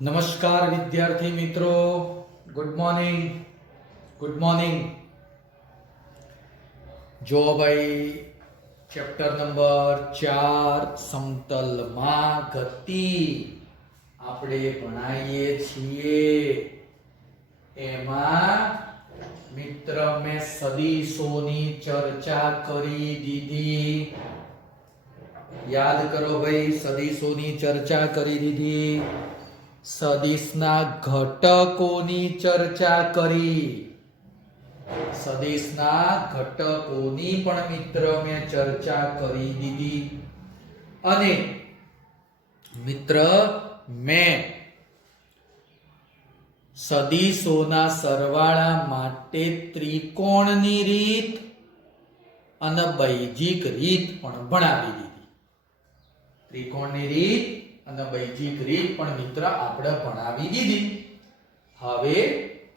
નમસ્કાર વિદ્યાર્થી મિત્રો, ગુડ મોર્નિંગ. Good morning. જો ભાઈ ચેપ્ટર નંબર 4 સમતલમાં ગતિ આપણે ભણાવીએ છીએ. એમાં મિત્ર મેં સદીશોની ચર્ચા કરી દીધી. યાદ કરો ભાઈ, સદીશોની ચર્ચા કરી દીધી. સદિશના ઘટકોની ચર્ચા કરી. સદિશના ઘટકોની પણ મિત્ર મેં ચર્ચા કરી દીધી. અને મિત્ર મેં સદિશોના સરવાળા માટે ત્રિકોણની રીત અને બૈજિક રીત પણ ભણાવી દીધી. ત્રિકોણની રીત અને બૈજિક રીત પણ મિત્ર આપણે ભણાવી દીધી. હવે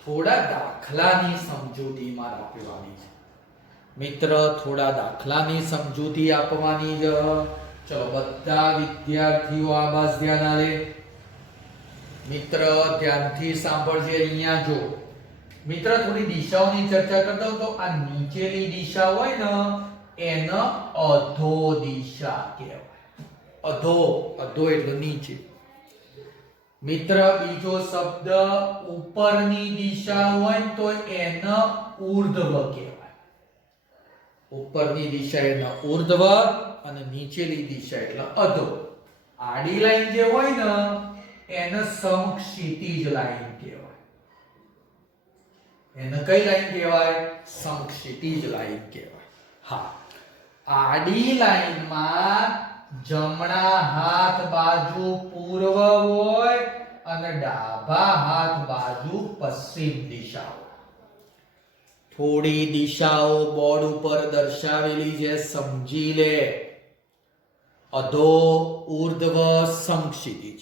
થોડા દાખલાની સમજૂતીમાં આપવાની છે મિત્ર. થોડા દાખલાની સમજૂતી આપવાની છે. ચલો બધા વિદ્યાર્થીઓ આ બાજુ ધ્યાન આલે. મિત્ર ધ્યાનથી સાંભળજે. અહીંયા જો મિત્ર થોડી દિશાઓની ચર્ચા કરતા હું તો આ નીચેની દિશા હોય ને એને અધો દિશા કહેવાય. અધો, અધો એટલે નીચે. મિત્ર બીજો શબ્દ ઉપરની દિશા હોય તો એને ઊર્ધ્વ કહેવાય. ઉપરની દિશા એને ઊર્ધ્વ અને નીચેની દિશા એટલે અધો. આડી લાઈન જે હોય ને એને સમક્ષિતિજ લાઈન કહેવાય. એને કઈ લાઈન કહેવાય? સમક્ષિતિજ લાઈન કહેવાય. હા, આડી લાઈનમાં જમણા હાથ બાજુ પૂર્વ હોય અને ડાબા હાથ બાજુ પશ્ચિમ દિશા હોય. થોડી દિશાઓ બોર્ડ ઉપર દર્શાવેલી છે, સમજી લે. અધો, ઊર્ધ્વ, સમક્ષિતિજ.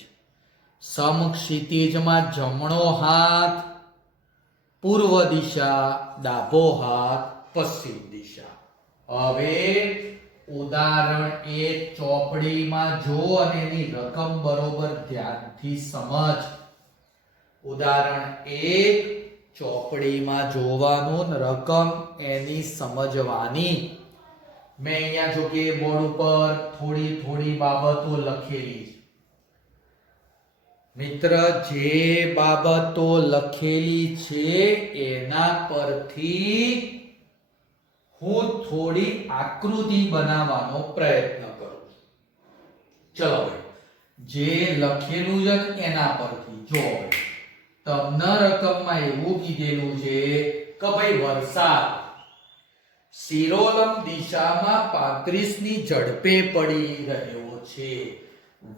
સમક્ષિતિજમાં જમણો હાથ પૂર્વ દિશા, ડાબો હાથ પશ્ચિમ દિશા. હવે ઉદાહરણ 1 ચોપડીમાં જો અને એની રકમ બરોબર ધ્યાનથી સમજ. ઉદાહરણ 1 ચોપડીમાં જોવાનું, રકમ એની સમજવાની. મેં અહીંયા જો કે બોર્ડ ઉપર થોડી થોડી બાબતો લખેલી છે. મિત્ર જે બાબતો લખેલી છે એના પરથી હું થોડી આકૃતિ બનાવવાનો પ્રયત્ન કરું. ચલો જે લખેલું છે એના પરથી જો. તમને રકમમાં એવું કીધેલું છે કે ભાઈ વરસાદ શિરોલમ દિશામાં 35 ની ઝડપે પડી રહ્યો છે.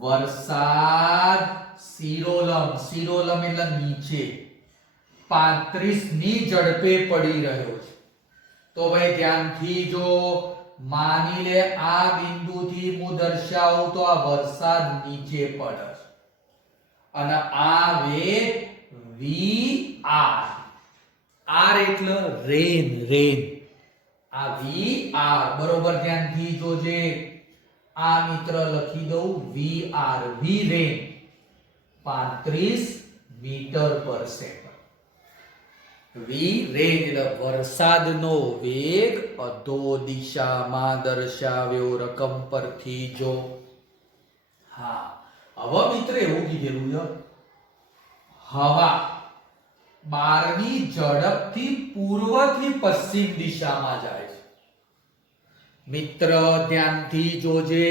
વરસાદ શિરોલમ, શિરોલમ એટલે નીચે, 35 ની ઝડપે પડી રહ્યો છે. તો ભાઈ ધ્યાનથી જો, માની લે આ બિંદુથી હું દર્શાવું તો આ વરસાદ નીચે પડે છે અને આ વેગ VR. R એટલે રેન, રેન. આ VR બરોબર ધ્યાનથી જોજે. આ મિત્ર લખી દઉં VR, V રેન 35 મીટર પર સેકન્ડ. V રેન એટલે વરસાદનો વેગ અધો દિશામાં દર્શાવ્યો રકમ પરથી જો. હા, હવે મિત્ર એવું કીધેલું છે હવા 12 ની ઝડપથી પૂર્વથી પશ્ચિમ દિશામાં જાય છે. મિત્ર ધ્યાનથી જોજે.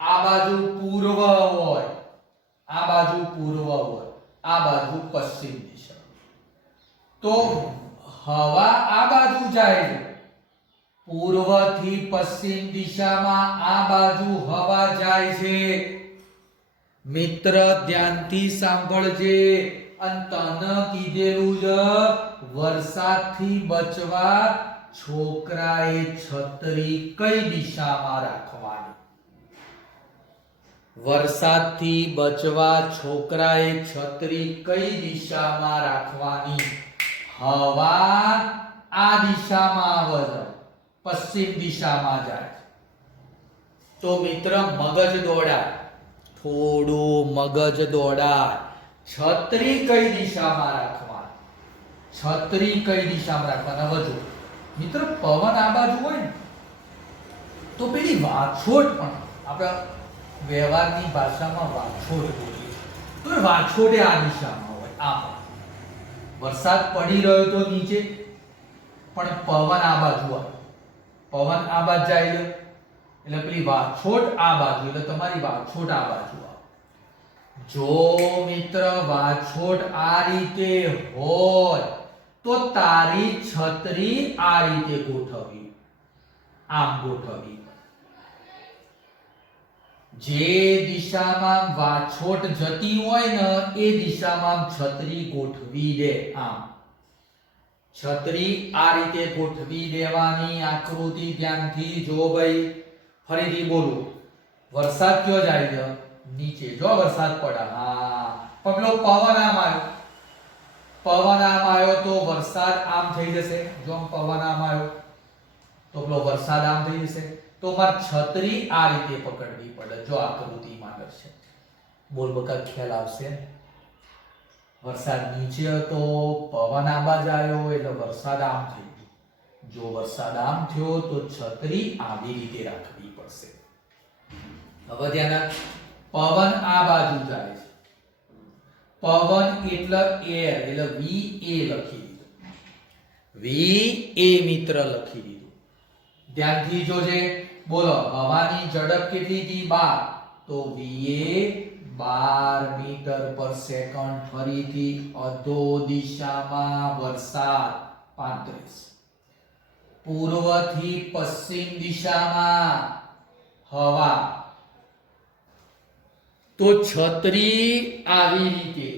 આ બાજુ પૂર્વ હોય, આ બાજુ પૂર્વ હોય, આ બાજુ પશ્ચિમ દિશા. તો હવા આ બાજુ જાય છે, પૂર્વથી પશ્ચિમ દિશામાં આ બાજુ હવા જાય છે. મિત્ર ધ્યાનથી સાંભળજે. અને તને કીધેલું છે વરસાદથી બચવા છોકરાએ છત્રી કઈ દિશામાં રાખવાની? વરસાદથી બચવા છોકરાએ છત્રી કઈ દિશામાં રાખવાની? હવા આ દિશામાં આવે છે, પશ્ચિમ દિશામાં જાય. તો મિત્ર મગજ દોડાય, થોડું મગજ દોડાય. છત્રી કઈ દિશામાં રાખવાની? છત્રી કઈ દિશામાં રાખવાના? હવે જો મિત્ર, પવન આ બાજુ હોય ને તો પેલી વાછોટ પણ આપણા વ્યવહારની ભાષામાં વાછોટ બોલીએ તો એ વાછોટે આ દિશામાં હોય. આમ વરસાદ પડી રહ્યો તો નીચે, પણ પવન આ બાજુ આવે, પવન આ બાજુ જાય એટલે પેલી વાછોટ આ બાજુ, એટલે તમારી વાછોટ આ બાજુ આવે. જો મિત્ર વાછોટ આ રીતે હોય તો તારી છત્રી આ રીતે ગોઠવવી, આમ ગોઠવવી. જે દિશામાં વાછોટ જતી હોય ને એ દિશામાં છત્રી ગોઠવી દે. આમ છત્રી આ રીતે ગોઠવી દેવાની. આકૃતિ ધ્યાનથી જો ભાઈ. ફરીથી બોલું, વરસાદ કયો જાય છે? નીચે. જો વરસાદ પડે, હા, પણ પેલો પવન આમ આવ્યો, પવન આમ આવ્યો તો વરસાદ આમ થઈ જશે. જો પવન આમ આવ્યો તો પેલો વરસાદ આમ થઈ જશે. તો મારે છત્રી આ રીતે પકડવી પડે. જો આકૃતિમાં કરશે, બોલ બકા ખ્યાલ આવશે? વરસાદ નીચે હતો, પવન આ બાજુ આવ્યો એટલે વરસાદ આમ થઈ ગયો. જો વરસાદ આમ થયો તો છત્રી આવી રીતે રાખવી પડશે. હવે ધ્યાન, પવન આ બાજુ જાય છે, પવન એટલે એર, એટલે વી એ લખી દીધું, વી એ મિત્ર લખી દીધું. ધ્યાનથી જોજે. બોલો, હવાની ઝડપ કેટલી હતી? 12. તો વી એ 12 મીટર પર સેકન્ડ. ફરીથી અધો દિશામાં વરસાદ 35. પૂર્વથી પશ્ચિમ દિશામાં હવા. તો છત્રી આવી રીતે,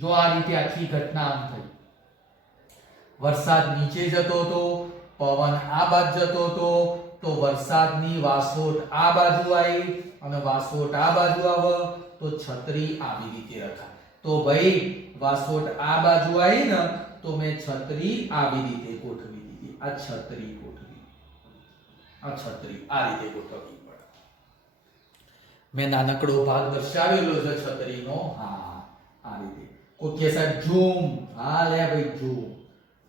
જો આ રીતે આખી ઘટના આમ થઈ. વરસાદ નીચે જતો હતો, પવન આ બાજુ જતો હતો, તો વરસાદની વાસોટ આ બાજુ આવી અને વાસોટ આ બાજુ આવે તો છત્રી આવી રીતે રખાય. તો ભાઈ વાસોટ આ બાજુ આવી ને તો મેં છત્રી આવી રીતે ગોઠવી દીધી. આ છત્રી ગોઠવી, આ છત્રી આ રીતે ગોઠવવી પડે. મેં નાનકડો ભાગ દર્શાવેલો છે છત્રીનો. હા, આ રીતે. કોઈ કે સાહેબ ઝૂમ, હા લે ભાઈ ઝૂમ.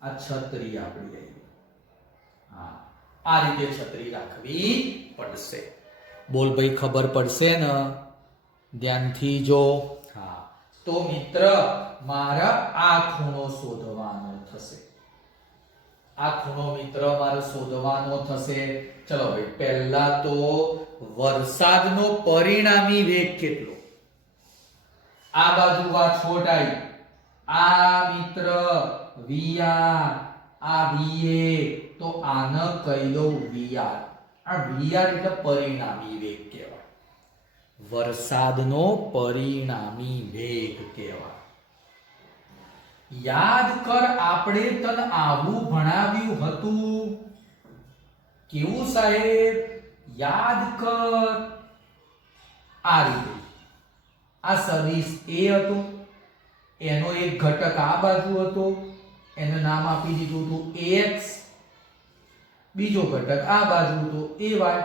આ છત્રી આપણી આવી. હા, આ રીતે છત્રી રાખવી પડશે. બોલ ભાઈ, ખબર પડશે ને? ધ્યાનથી જો. હા, તો મિત્ર મારા આ ખૂણો શોધવાનો થશે. આ ખૂણો મિત્ર મારે શોધવાનો થશે. ચલો ભાઈ, પહેલા તો વરસાદનો પરિણામી વેગ કેટલો? આ બાજુ વાછોટ આવી, આ મિત્ર વીઆર, આ વીએ, તો આને કહી દઉં વીઆર. આ વીઆર એટલે પરિણામી વેગ કહેવાય. વરસાદનો પરિણામી વેગ કહેવાય. યાદ કર, આપણે તને આવું ભણાવ્યું હતું. કેવું સાહેબ? યાદ કર. આ રીતે આ સદિશ એ હતો, એનો એક ઘટક આ બાજુ હતો, એનું નામ આપી દીધું હતું ax. બીજો ઘટક આ બાજુ હતો ay.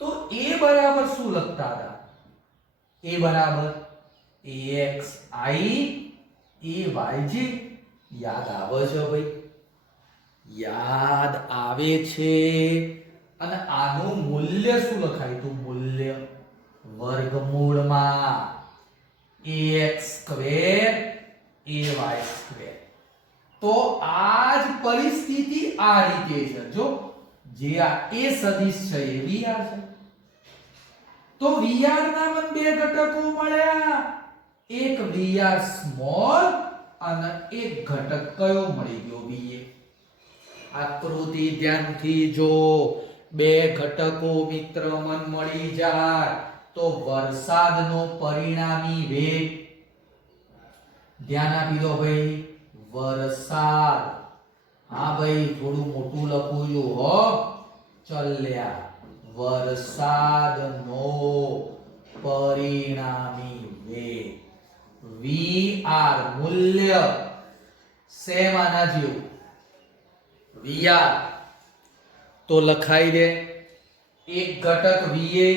તો a બરાબર શું લખતા હતા? a બરાબર axi ayj. યાદ આવે છે ભાઈ? યાદ આવે છે. અને આનું મૂલ્ય શું લખાય હતું? મૂલ્ય વર્ગમૂળમાં ax સ્ક્વેર ay સ્ક્વેર. તો આ જ પરિસ્થિતિ આ રીતે છે. જો જે આ a સદિશ છે એ vr છે. તો vr ના મને બે ઘટકો મળ્યા. એક vr સ્મોલ અને એક ઘટક કયો મળી ગયો? va. આકૃતિ ધ્યાનથી જો. બે ઘટકો મિત્ર મન મળી જાય તો વરસાદનો પરિણામી વેગ. ધ્યાન આપી દો ભાઈ. વરસાદ, હા ભાઈ થોડું મોટું લખું છું હો. ચલ્યા. વરસાદનો પરિણામી વેગ vr. મૂલ્ય સેમ આના જેવું vr. તો લખાઈ દે. એક ઘટક va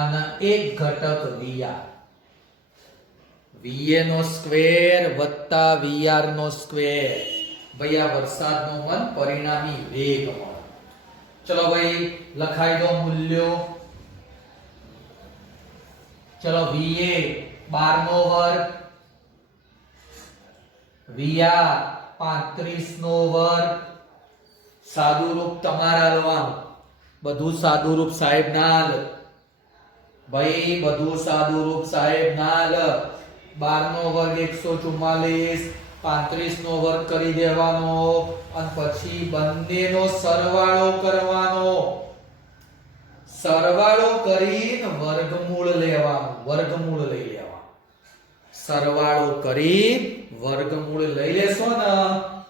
અને એક ઘટક vr. VA નો સ્ક્વેર વત્તા VR નો સ્ક્વેર. ભાઈ આ વરસાદનો મન પરિણામી વેગ મળે. ચલો ભાઈ લખાઈ દો મૂલ્યો. ચલો VA 12 નો વર્ગ, VR 35 નો વર્ગ. સાદું રૂપ તમારા લેવાનું. બધું સાદું રૂપ સાહેબ ના લ. ભાઈ બધું સાદું રૂપ સાહેબ ના લ. 12 નો વર્ગ 144, 35 નો વર્ગ કરી દેવાનો અને પછી બંનેનો સરવાળો કરવાનો. સરવાળો કરીને વર્ગમૂળ લેવાનું. વર્ગમૂળ લઈ લેવાનું. સરવાળો કરી વર્ગમૂળ લઈ લેશો ને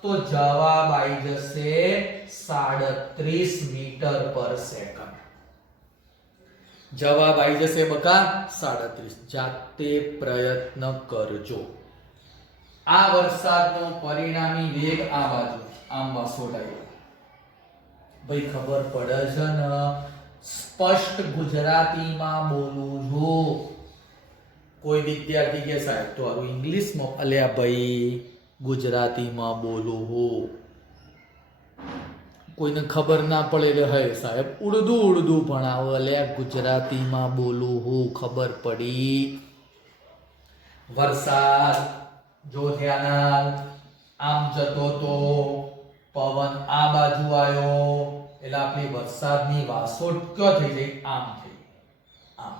તો જવાબ આવી જશે 37 મીટર પર સેકન્ડ. જવાબ આવી જશે બકા 37. જાતે પ્રયત્ન કરજો. આ વરસાદનો પરિણામી વેગ આ બાજુ આમ વાસોટાઈ. ભાઈ ખબર પડે છે ને? સ્પષ્ટ ગુજરાતીમાં બોલું છું. કોઈ વિદ્યાર્થી કે સાહેબ તો આરું ઇંગ્લિશમાં, અલ્યા ભાઈ ગુજરાતીમાં બોલું હું. કોઈને ખબર ના પડે એટલે હે સાહેબ ઉર્દુ ભણાવો, અલ્યા ગુજરાતીમાં બોલું હું. ખબર પડી? વરસાદ જો ધ્યાન આમ જતો તો પવન આ બાજુ આવ્યો એટલે આપણી વરસાદની વાસોટ ક્યો થઈ જાય? આમ થઈ આમ.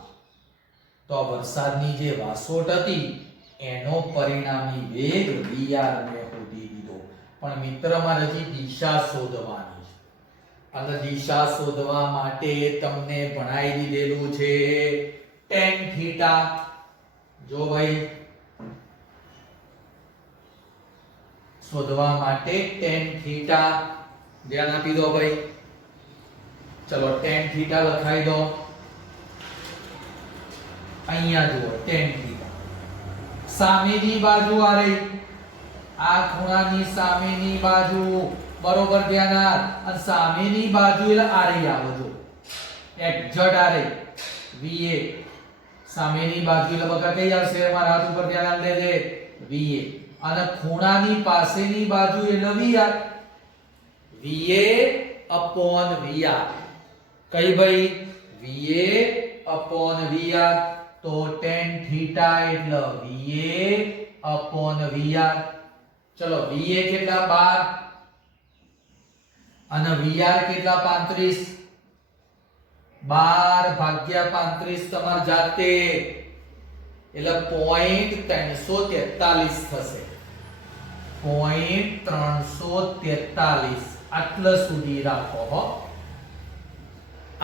તો આ વરસાદની જે વાસોટ હતી એનો પરિણામી વેગ VR ને શોધી દીધો. પણ મિત્ર મારે હજી દિશા શોધવાની છે. અને દિશા શોધવા માટે તમને ભણાવી દીધેલું છે tan થીટા. જો ભાઈ શોધવા માટે tan થીટા ધ્યાન આપી દો ભાઈ. ચલો tan થીટા લખાઈ દો. અહીંયા જુઓ tan થીટા. સામેની બાજુ આ રહી, આ ખૂણાની સામેની બાજુ. બરોબર ધ્યાન આપ. અને સામેની બાજુ એટલે આ રહી આવજો. એક્ઝેક્ટ આ રહી VA. સામેની બાજુ એટલે બકા કઈ આવશે? મારા હાથ ઉપર ધ્યાન આપ દેજે. VA. અને ખૂણાની પાસેની બાજુ એટલે VR. VA upon VR. કઈ ભાઈ? VA upon VR. તો tan થીટા એટલે VA upon VR. ચલો VA કેટલા? 12 અને VR કેટલા? 35. 12 ભાગ્યા 35 તમાર જાતે એટલે 0.343 થશે. 0.343. આટલા સુધી રાખો હો.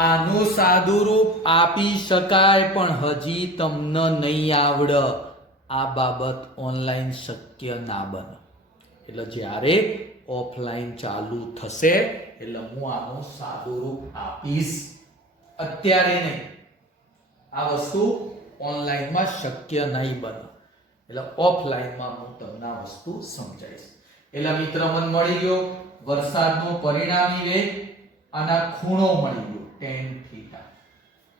આનું સાદું રૂપ આપી શકાય પણ હજી તમને નહીં આવડે. આ બાબત ઓનલાઈન શક્ય ના બને. એટલે જ્યારે ઓફલાઈન ચાલુ થશે એટલે હું આનું સાદું રૂપ આપીશ. અત્યારે નહીં. આ વસ્તુ ઓનલાઈનમાં શક્ય નહીં બને. એટલે ઓફલાઈનમાં હું તમને આ વસ્તુ સમજાવીશ. એટલે મિત્ર મને મળી ગયો વરસાદનો પરિણામી વેગ અને ખૂણો મળી ગયો tan થીટા.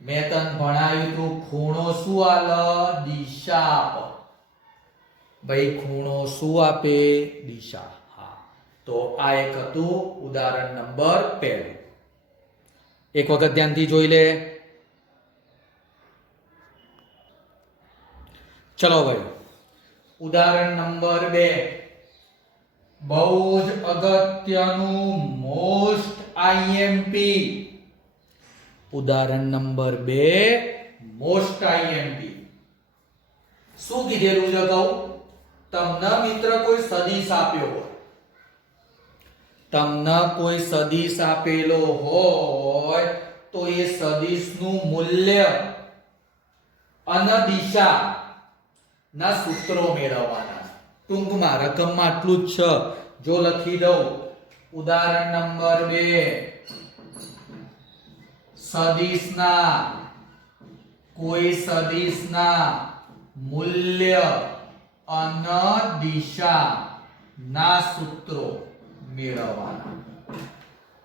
મેં તને ભણાવ્યું તો ખૂણો શું આલે? દિશા આપે. ભાઈ ખૂણો શું આપે? દિશા. હા, તો આ એક હતું ઉદાહરણ નંબર 1. એક વખત ધ્યાનથી જોઈ લે. ચલો ભાઈ ઉદાહરણ નંબર 2. બહુ જ અગત્યનું મોસ્ટ IMP. ઉદાહરણ નંબર 2 મોસ્ટ IMP. શું કીધેલું છે કહું? તમને મિત્ર કોઈ સદિશ આપ્યો હોય, તમને કોઈ સદિશ આપેલો હોય તો એ સદિશનું મૂલ્ય અને દિશા ના સૂત્રો મેળવવાના. ટૂંકમાં રકમમાં આટલું જ છે. જો લખી દઉં ઉદાહરણ નંબર 2 કોઈ સદિશના મૂલ્ય અને દિશા ના સૂત્રો મેળવવાના.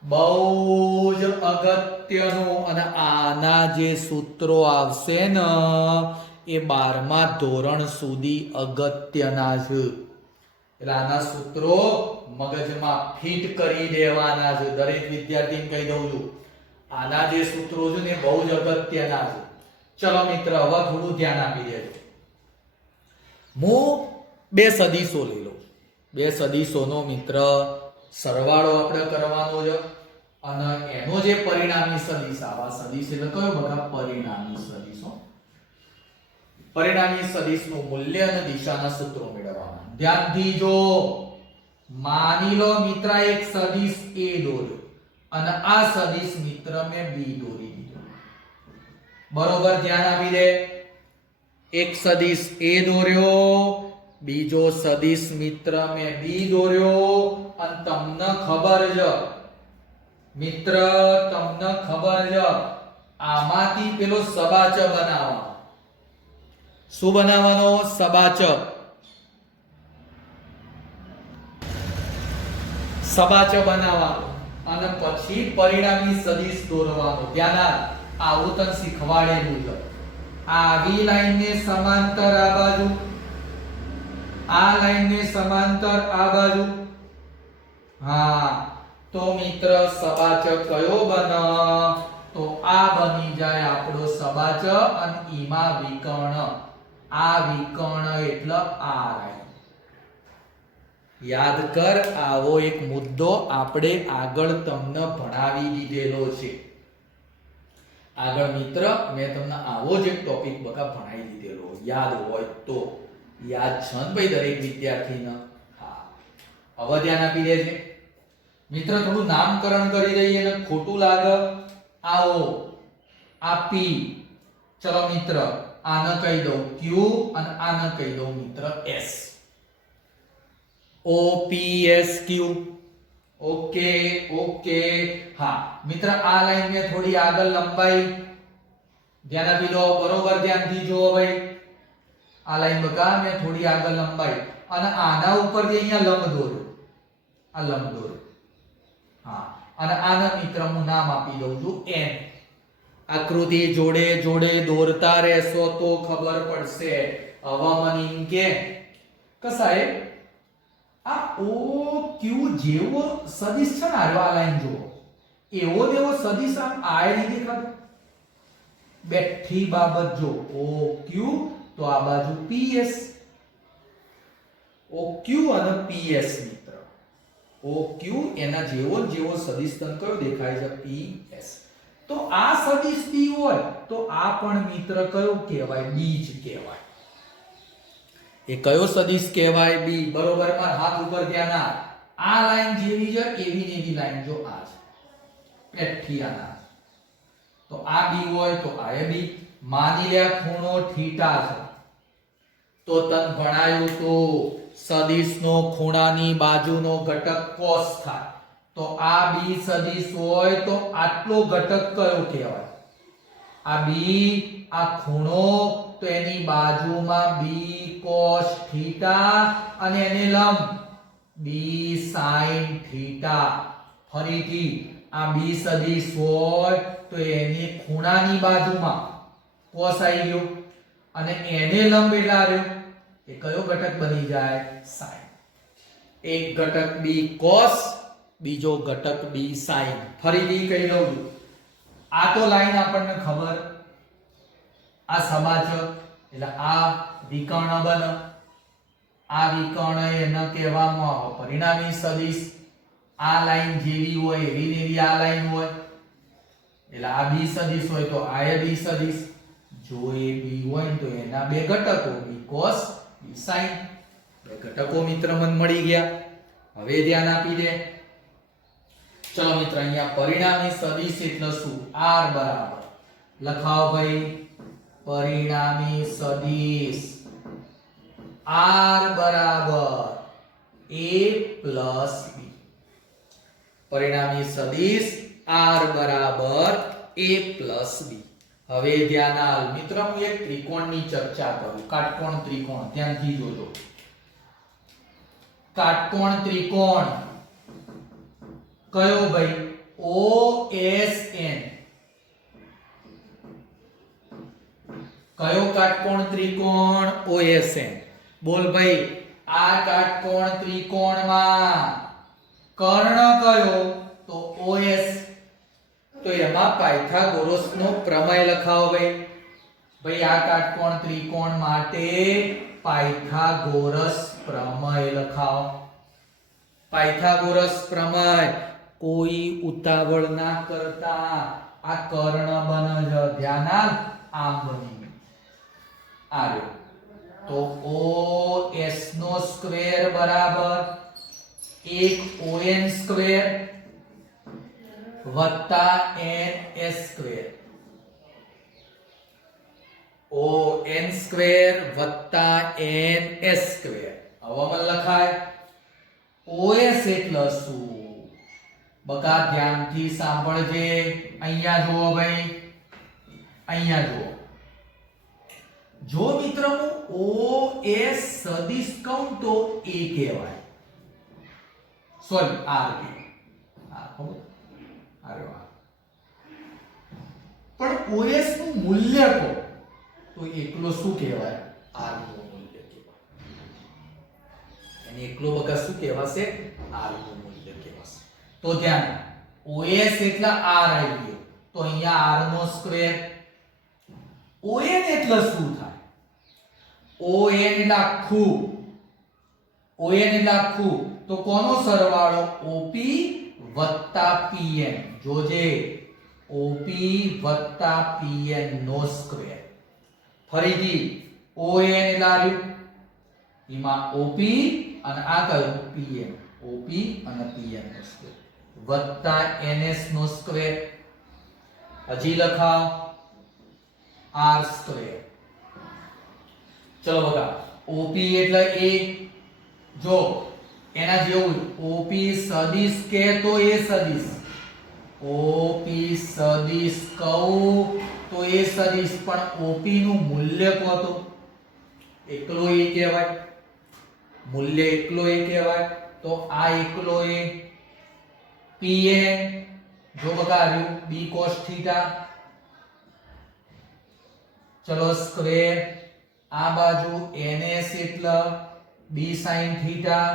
બહુ જ અગત્યનું. અને આના જે સૂત્રો આવશે ને એ 12મા ધોરણ સુધી અગત્યના છે. એટલે આના સૂત્રો મગજમાં ફિટ કરી દેવાના છે. દરેક વિદ્યાર્થીને કહી દઉં છું, આના જે સૂત્રો છે ને બહુ જ અગત્યના છે. ચલો મિત્ર, હવે થોડું ધ્યાન આપી દેજો. હું બે સદીશો લઈ લઉં. બે સદીશોનો મિત્ર સરવાળો આપણે કરવાનો છે અને એનો જે પરિણામી સદિશ આવા સદિશ એટલે કયો બકા? પરિણામી સદિશો. પરિણામી સદિશનું મૂલ્ય અને દિશાના સૂત્રો મેળવવાના. ધ્યાનથી જો, માની લો મિત્ર એક સદિશ A દોર્યો અને આ સદિશ મિત્ર મેં B દોરી દીધો. બરોબર, ધ્યાન આપી દે. એક સદિશ A દોર્યો, બીજો સદિશ મિત્ર મેં B દોર્યો અને તમને ખબર છે મિત્ર, તમને ખબર છે આમાંથી પેલો સબાચ બનાવવાનો. શું બનાવવાનો? સબાચ. સબાચ બનાવવાનો અને પછી પરિણામી સદિશ દોરવાનો. ધ્યાન આવું તને શીખવાડેલું છે. આવી લાઈનને સમાંતર આ બાજુ, આ લાઈનને સમાંતર આ બાજુ. હા, તો મિત્ર સબાચ કયો બને? તો આ બની જાય આપણો સબાચ અને ઈમાં વિકર્ણ. આ વિકર્ણ એટલે આ લાઈન. યાદ કર, આવો એક મુદ્દો આપણે આગળ તમને ભણાવી દીધેલો છે. આગળ મિત્ર મેં તમને આવો જ એક ટોપિક બકા ભણાવી દીધેલો, યાદ હોય તો. યાદ છે ને ભાઈ દરેક વિદ્યાર્થીને? હા, હવે ધ્યાન આપી દેજે મિત્ર. થોડું નામકરણ કરી દઈએ ને ખોટું લાગે. આવો આ P, ચલો મિત્ર આને કહી દઉં Q અને આને કહી દઉં મિત્ર S. O P S Q. Okay okay. હા મિત્ર, આ લાઈન મેં થોડી આગળ લંબાઈ. ધ્યાન આપી દો. બરોબર, ધ્યાનથી જુઓ ભાઈ. આ લાઈન બકા મેં થોડી આગળ લંબાઈ અને આના ઉપર જે અહીંયા લંબ દોર્યો, આ લંબ દોર્યો. હા, અને આના મિત્ર હું નામ આપી દઉં છું N. આકૃતિ જોડે જોડે દોરતા રહેશો તો ખબર પડશે. હવે મને એમ કે સાહેબ આ O Q જેવો સદિશ છે ને, આ લાઈન જુઓ, એવો દેવો સદિશ આમ આ રીતે દેખાતો. બેઠી બાબત જો, O Q તો આ બાજુ PS. O Q અને PS મિત્ર. O Q એના જેવો જેવો સદિશ તને કયો દેખાય છે? PS. તો આ સદિશ B હોય તો આ પણ મિત્ર કયો કહેવાય? B જ કહેવાય. એ કયો સદિશ કહેવાય? B. બરોબર, મારા હાથ ઉપર ધ્યાન આપ. આ લાઈન જેવી છે એવી ને એવી લાઈન જો આ છે, પેઠી આના. તો આ B હોય તો આ B. માની લે ખૂણો થીટા છે તો તને ભણાયું તો સદિશનો ખૂણાની બાજુનો ઘટક cos થાય. તો આ B સદિશ હોય તો આટલો ઘટક કયો કહેવાય? આ B, આ ખૂણો તો એની બાજુમાં B cos થીટા અને એને લંબ B sin થીટા. ફરીથી આ B સદિશ હોય તો એની ખૂણાની બાજુમાં cos આવી ગયો અને એને લંબ એટલા રહ્યો, એ કયો ઘટક બની જાય? sin. એક ઘટક B cos, બીજો ઘટક B sin. ફરીથી કહી દઉં છું, આ તો લાઈન આપણને ખબર, આ સબાચ એટલે આ વિકર્ણ બને. આ વિકર્ણ એને કહેવામાં આવે પરિણામી સદિશ. આ લાઈન જેવી હોય એવી ને એવી આ લાઈન હોય એટલે આ B સદિશ હોય તો આ B સદિશ. જો એ B હોય તો એના બે ઘટકો B cos B sin. બે ઘટકો મિત્ર મને મળી ગયા. હવે ધ્યાન આપી દે. ચલો મિત્ર, અહીંયા પરિણામી સદિશ એટલે શું? R બરાબર લખાવો ભાઈ. પરિણામી સદિશ R બરાબર A plus B. પરિણામી સદિશ R બરાબર A plus B. હવે ધ્યાન આલ મિત્ર, હું એક ત્રિકોણની ચર્ચા કરું. કાટકોણ ત્રિકોણ. ધ્યાનથી જોજો. કાટકોણ ત્રિકોણ કયો ભાઈ? OSN. કયો કાટકોણ ત્રિકોણ OSN? બોલ ભાઈ, આ કાટકોણ ત્રિકોણમાં કર્ણ કયો? તો OS. તો એમાં પાયથાગોરસનો પ્રમેય લખાવો ભાઈ. ભાઈ આ કાટકોણ ત્રિકોણ માટે પાયથાગોરસ પ્રમેય લખાવો. પાયથાગોરસ પ્રમેય. કોઈ ઉતાવળ ના કરતા. આ કર્ણ બને છે, ધ્યાન આપ. આમ બની આ રહ્યો. તો OS નો સ્ક્વેર બરાબર 1 ON સ્ક્વેર વત્તા NS સ્ક્વેર. ON સ્ક્વેર વત્તા NS સ્ક્વેર. હવે મને લખાય OS એટલે શું? બકા ધ્યાનથી સાંભળજે. અહીંયા જુઓ ભાઈ, અહીંયા જુઓ. જો મિત્રો હું OS સદિશ કહું તો A કહેવાય. સોરી, R કહેવાય. પણ OS નું મૂલ્ય કહો તો એકલો શું કહેવાય? R નું મૂલ્ય કહેવાય. અને એકલો બકા શું કહેવાશે? R નું મૂલ્ય કહેવાશે. તો ધ્યાન, OS એટલે R આવી ગયો. તો અહીંયા R નો સ્ક્વેર. ON એટલે શું થાય? ON એટલે આખું. ON એટલે આખું. તો કોનો સરવાળો? OP વત્તા PN. જોજે, OP વત્તા PN નો સ્ક્વેર. ફરીથી ON એટલે આવ્યું, એમાં OP અને આ કયું? PN. OP અને PN નો સ્ક્વેર વત્તા NS નો સ્ક્વેર. હજી લખાવ R સ્ક્વેર. ચલો બગા, OP એટલે A. જો એના જેવું OP સદિશ કે તો A સદિશ. OP સદિશ કહું તો A સદિશ, પણ OP નું મૂલ્ય કહો તો એકલો A કહેવાય. મૂલ્ય એકલો A કહેવાય. તો આ એકલો A. PN જો બગા આવ્યું B cos થીટા. ચલો સ્ક્વેર. આ બાજુ NS એટલે B sin થીટા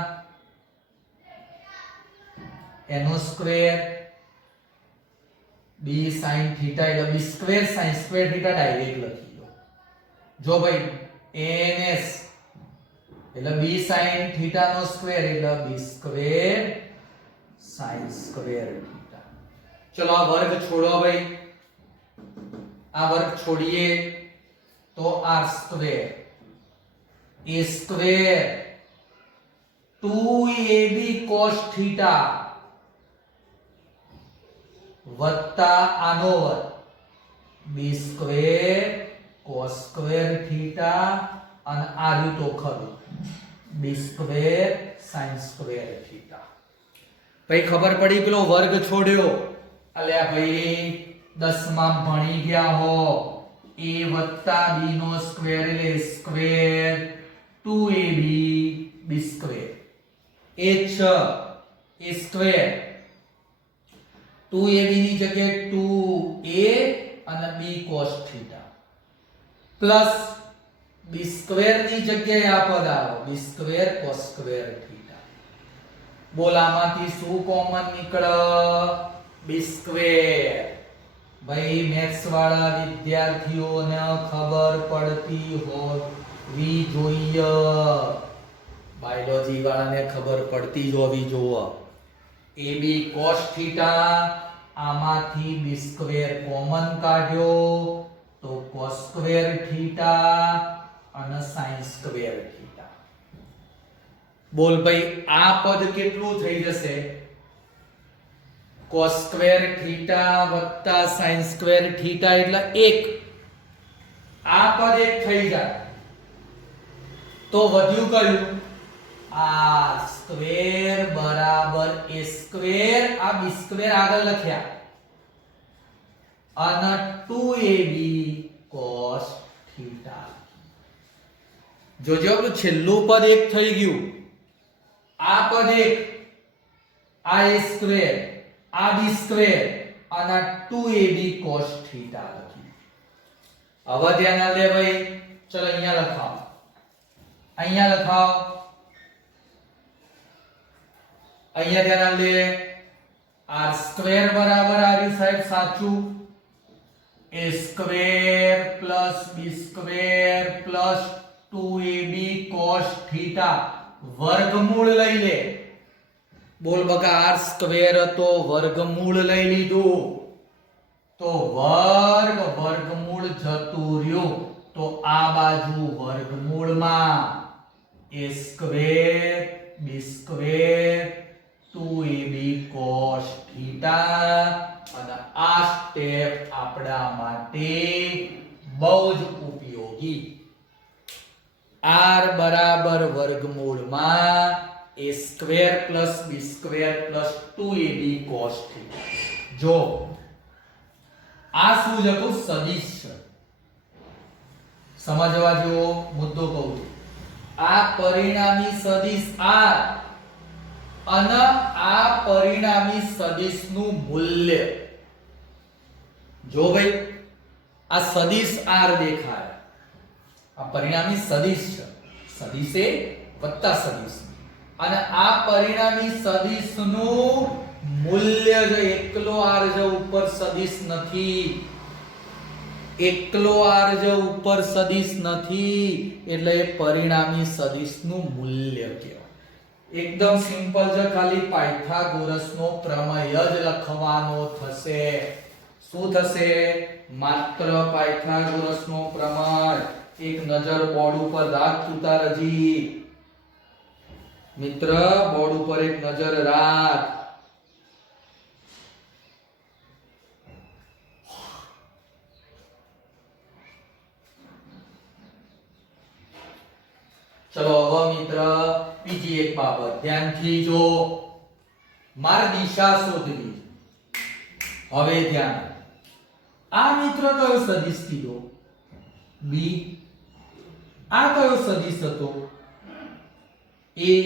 એનો સ્ક્વેર. B sin થીટા એટલે B square sin square theta direct લખી દો. જો ભાઈ NS એટલે B sin થીટા નો સ્ક્વેર એટલે B square sin square theta. ચલો આ વર્ગ છોડો ભાઈ. આ વર્ગ છોડીએ તો R square. A square 2AB cos theta વત્તા આનો વર્ગ B square cos square theta અને આ રહ્યું તો ખરું B square sin square theta. ભાઈ ખબર પડી પેલો વર્ગ છોડ્યો? અલ્યા ભાઈ 10 માં ભણી ગયા હો. A વત્તા B નો સ્ક્વેર એટલે square 2AB B square. A 6 A square 2AB ની જગ્યાએ 2A અને B cos theta plus B square ની જગ્યાએ આ પદ આવે B square cos square theta. બોલ આમાંથી શું કોમન નીકળે? B square. ભાઈ મેથ્સ વાળા વિદ્યાર્થીઓને ખબર પડતી હોવી જોઈએ. બાયોલોજી વાળાને ખબર પડતી જ હોવી જોઈએ. AB cos થીટા, આમાંથી B સ્ક્વેર કોમન કાઢ્યો તો cos સ્ક્વેર થીટા અને sin સ્ક્વેર થીટા. બોલ ભાઈ આ પદ કેટલું થઈ જશે? cos સ્ક્વેર થીટા વત્તા sin સ્ક્વેર થીટા એટલે 1. આ પદ 1 થઈ જાય તો વધ્યું કયું? r સ્ક્વેર બરાબર a સ્ક્વેર. આ b સ્ક્વેર આગળ લખ્યા અને 2ab cos થીટા. જોજો તો છેલ્લું પદ 1 થઈ ગયું. આ પદ 1, આ a સ્ક્વેર, આ b સ્ક્વેર અને 2ab cos થીટા લખ્યું. હવે ધ્યાન આલ દે ભાઈ, ચલો અહીંયા લખાવ, અહીંયા લખાવ, અહીંયા ધ્યાન આલ દે. r સ્ક્વેર બરાબર આવ્યું સાહેબ સાચું, a square plus b square plus 2ab cos theta વર્ગમૂળ લઈ લે. બોલ બકા, r સ્ક્વેર હતો વર્ગમૂળ લઈ લીધું તો વર્ગમૂળ જતું રહ્યું, તો આ બાજુ વર્ગમૂળમાં a square b square 2ab cos theta, અને આ સ્ટેપ આપણા માટે બહુ જ ઉપયોગી. r બરાબર વર્ગમૂળમાં a square plus b square plus 2ab cos theta. જો આ શું છે તો સદિશ છે, સમજવા જેવો મુદ્દો કહું છું. આ પરિણામી સદિશ r અને આ પરિણામી સદિશનું મૂલ્ય, જો ભાઈ આ સદિશ r દેખાય, આ પરિણામી સદિશ છે, સદિશ એ વત્તા સદિશ, અને આ પરિણામી સદિશનું મૂલ્ય જો એકલો r જો ઉપર સદિશ નથી, એકલો r જો ઉપર સદિશ નથી, એટલે એ પરિણામી સદિશનું મૂલ્ય કહેવાય. એકદમ સિમ્પલ છે, ખાલી પાયથાગોરસનો પ્રમેય જ લખવાનો થશે. શું થશે? માત્ર પાયથાગોરસનો પ્રમેય. એક નજર બોર્ડ ઉપર રાખ તુતારજી મિત્ર, બોર્ડ ઉપર એક નજર રાખ. ચલો હવે મિત્ર બીજી એક બાબત ધ્યાનથી જો, મારે દિશા શોધવી. હવે ધ્યાન, આ મિત્ર કયો સદિશ કીધો? b. આ કયો સદિશ હતો? a.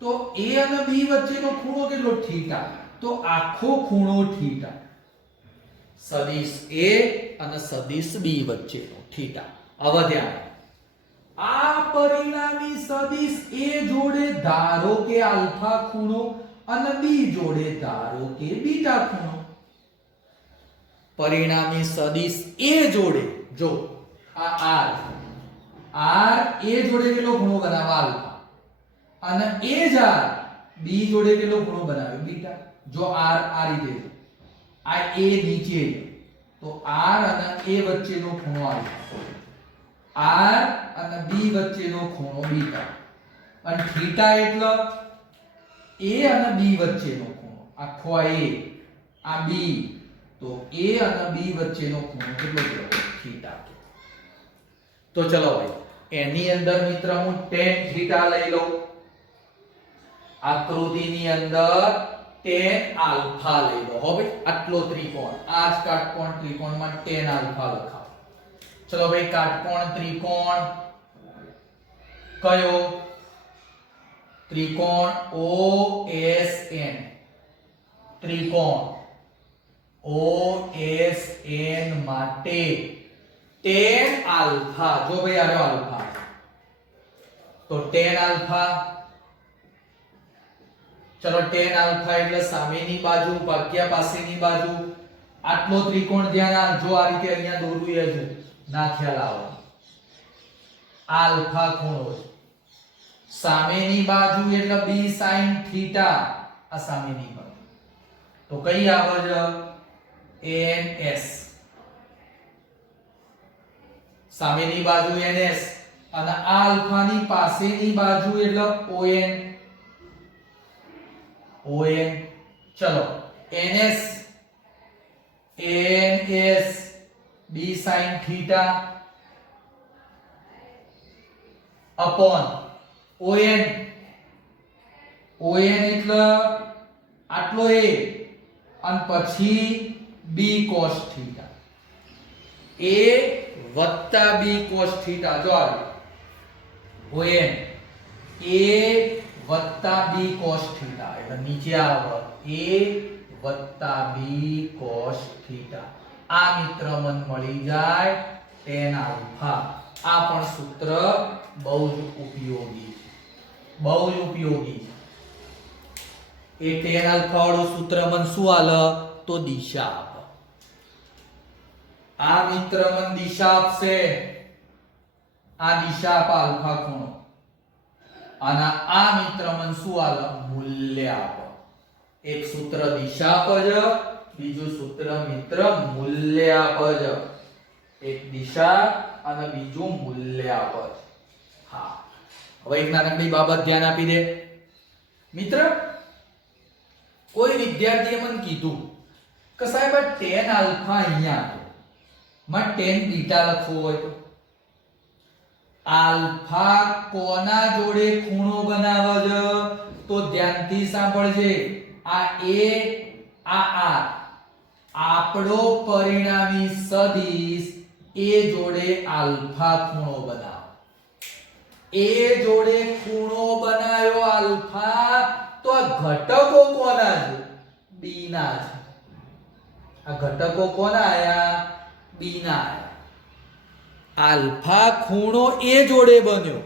તો a અને b વચ્ચેનો ખૂણો કેટલો? થીટા. તો આખો ખૂણો થીટા. સદિશ a અને સદિશ b વચ્ચેનો થીટા. હવે ધ્યાન, આ પરિણામી સદિશ a જોડે ધારો કે આલ્ફા ખૂણો અને b જોડે ધારો કે બીટા ખૂણો. પરિણામી સદિશ a જોડે જો આ r a જોડે કેટલો ખૂણો બનાવે? આલ્ફા. અને a જ r b જોડે કેટલો ખૂણો બનાવે? બીટા. જો r આ રીતે, આ a નીચે, તો r અને a વચ્ચેનો ખૂણો આલ્ફા, r અને b વચ્ચેનો ખૂણો બીટા, અને થીટા એટલે a અને b વચ્ચેનો ખૂણો. આખો આ b, તો a અને b વચ્ચેનો ખૂણો કેટલો કહેવાય? થીટા. તો ચલો ભાઈ, એની અંદર મિત્ર હું tan થીટા લઈ લઉં. આકૃતિની અંદર tan આલ્ફા લઈ લો. હવે આટલો ત્રિકોણ, આ જ કાટકોણ ત્રિકોણમાં tan આલ્ફા લખાવ. ચલો ભાઈ, કાટકોણ ત્રિકોણ કયો? ત્રિકોણ OSN. ત્રિકોણ OSN માટે tan આલ્ફા, જો ભાઈ આનો આલ્ફા, તો tan આલ્ફા, ચલો tan આલ્ફા એટલે સામેની બાજુ ભાગ્યા પાસેની બાજુ. આટલો ત્રિકોણ ધ્યાન આલ, જો આ રીતે અહીંયા દોરું એ જો ના ખ્યાલ આવે, આલ્ફા ખૂણો છે. સામેની બાજુ એટલે b sin થીટા, આ સામેની બાજુ, તો કઈ આવે છે? ns. સામેની બાજુ ns, અને આ આલ્ફાની પાસેની બાજુ એટલે on. ચલો ns b sin theta upon on એટલે આટલો a, અને પછી b cos થીટા, a વત્તા b cos થીટા. જો આ on a વત્તા b cos થીટા, એટલે નીચે આવે a વત્તા b cos થીટા. આ મિત્ર મન મળી જાય tan આલ્ફા. આ પણ સૂત્ર બહુ જ ઉપયોગી છે, બહુ જ ઉપયોગી છે. એ tan આલ્ફા વાળું સૂત્ર મને શું આલે તો દિશા આપે. આ મિત્ર મને દિશા આપશે, આ દિશા આપે આલ્ફા ખૂણો, અને આ મિત્ર મને શું આલે મૂલ્ય આપે. એક સૂત્ર દિશા આપે છે, બીજું સૂત્ર મિત્ર મૂલ્ય આપે છે. એક દિશા અને બીજું મૂલ્ય આપે છે. હા, હવે એક નાનકડી બાબત ધ્યાન આપી દે મિત્ર. કોઈ વિદ્યાર્થીએ મને કીધું કે સાહેબ આ tan આલ્ફા અહીંયા હતો, માં tan બીટા લખવું હોય તો આલ્ફા કોના જોડે ખૂણો બનાવે છે? તો ધ્યાનથી સાંભળજે. આ a આ r આપણો પરિણામી સદિશ a જોડે આલ્ફા ખૂણો બનાવે. a જોડે ખૂણો બનાવ્યો આલ્ફા, તો આ ઘટકો કોના છે? b ના છે. આ ઘટકો કોના આયા? b ના આયા. આલ્ફા ખૂણો a જોડે બન્યો,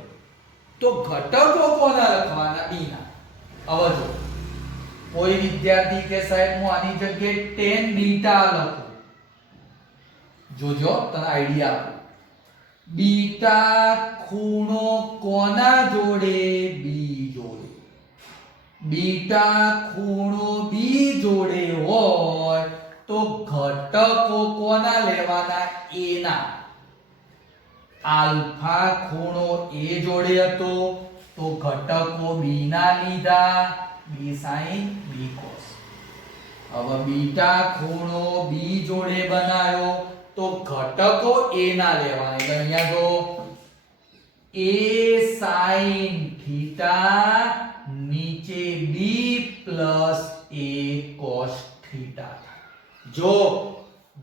તો ઘટકો કોના લખવાના? b ના. હવે જો કોઈ વિદ્યાર્થી કે સાહેબ હું આની જગ્યાએ tan બીટા લખું, જોજો તને આઈડિયા આપું. બીટા ખૂણો કોના જોડે? b જોડે. બીટા ખૂણો b જોડે હોય તો ઘટકો કોના લેવાના? a ના. આલ્ફા ખૂણો a જોડે હતો તો ઘટકો b ના લીધા, b sin b cos. હવે બીટા ખૂણો b જોડે બનાવ્યો તો ઘટકો a ના લેવાના. એટલે અહીંયા જો a sin થીટા નીચે b plus a cos theta. જો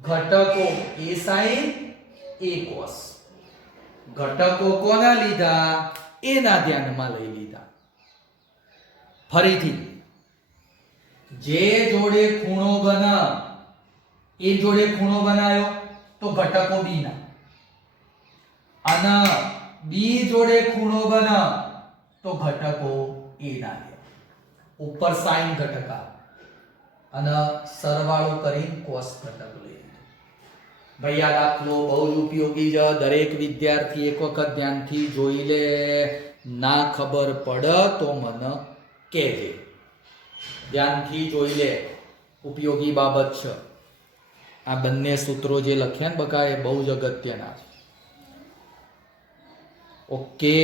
ઘટકો a sin a cos, ઘટકો કોના લીધા? a ના ધ્યાનમાં લઈ લીધા. ફરીથી જે જોડે ખૂણો બને એ જોડે ખૂણો બનાવ્યો તો ઘટકો b ના, અને b જોડે ખૂણો બને તો ઘટકો a ના. ઉપર sin ઘટકા અને સરવાળો કરીને cos ઘટક લઈ લીધો. ભાઈ આ દાખલો બહુ જ ઉપયોગી છે. દરેક વિદ્યાર્થી એક વખત ધ્યાનથી જોઈ લે. ના ખબર પડે તો મને કહેજે. ધ્યાનથી જોઈ લે, ઉપયોગી બાબત છે. આ બંને સૂત્રો જે લખ્યા ને બકા એ બહુ જ અગત્યના છે. ઓકે,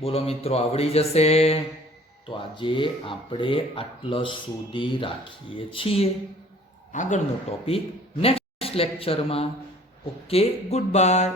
બોલો મિત્રો, આવડી જશે? તો આજે આપણે આટલા સુધી રાખીએ છીએ. આગળનો ટોપિક નેક્સ્ટ લેક્ચરમાં. Okay, good bye.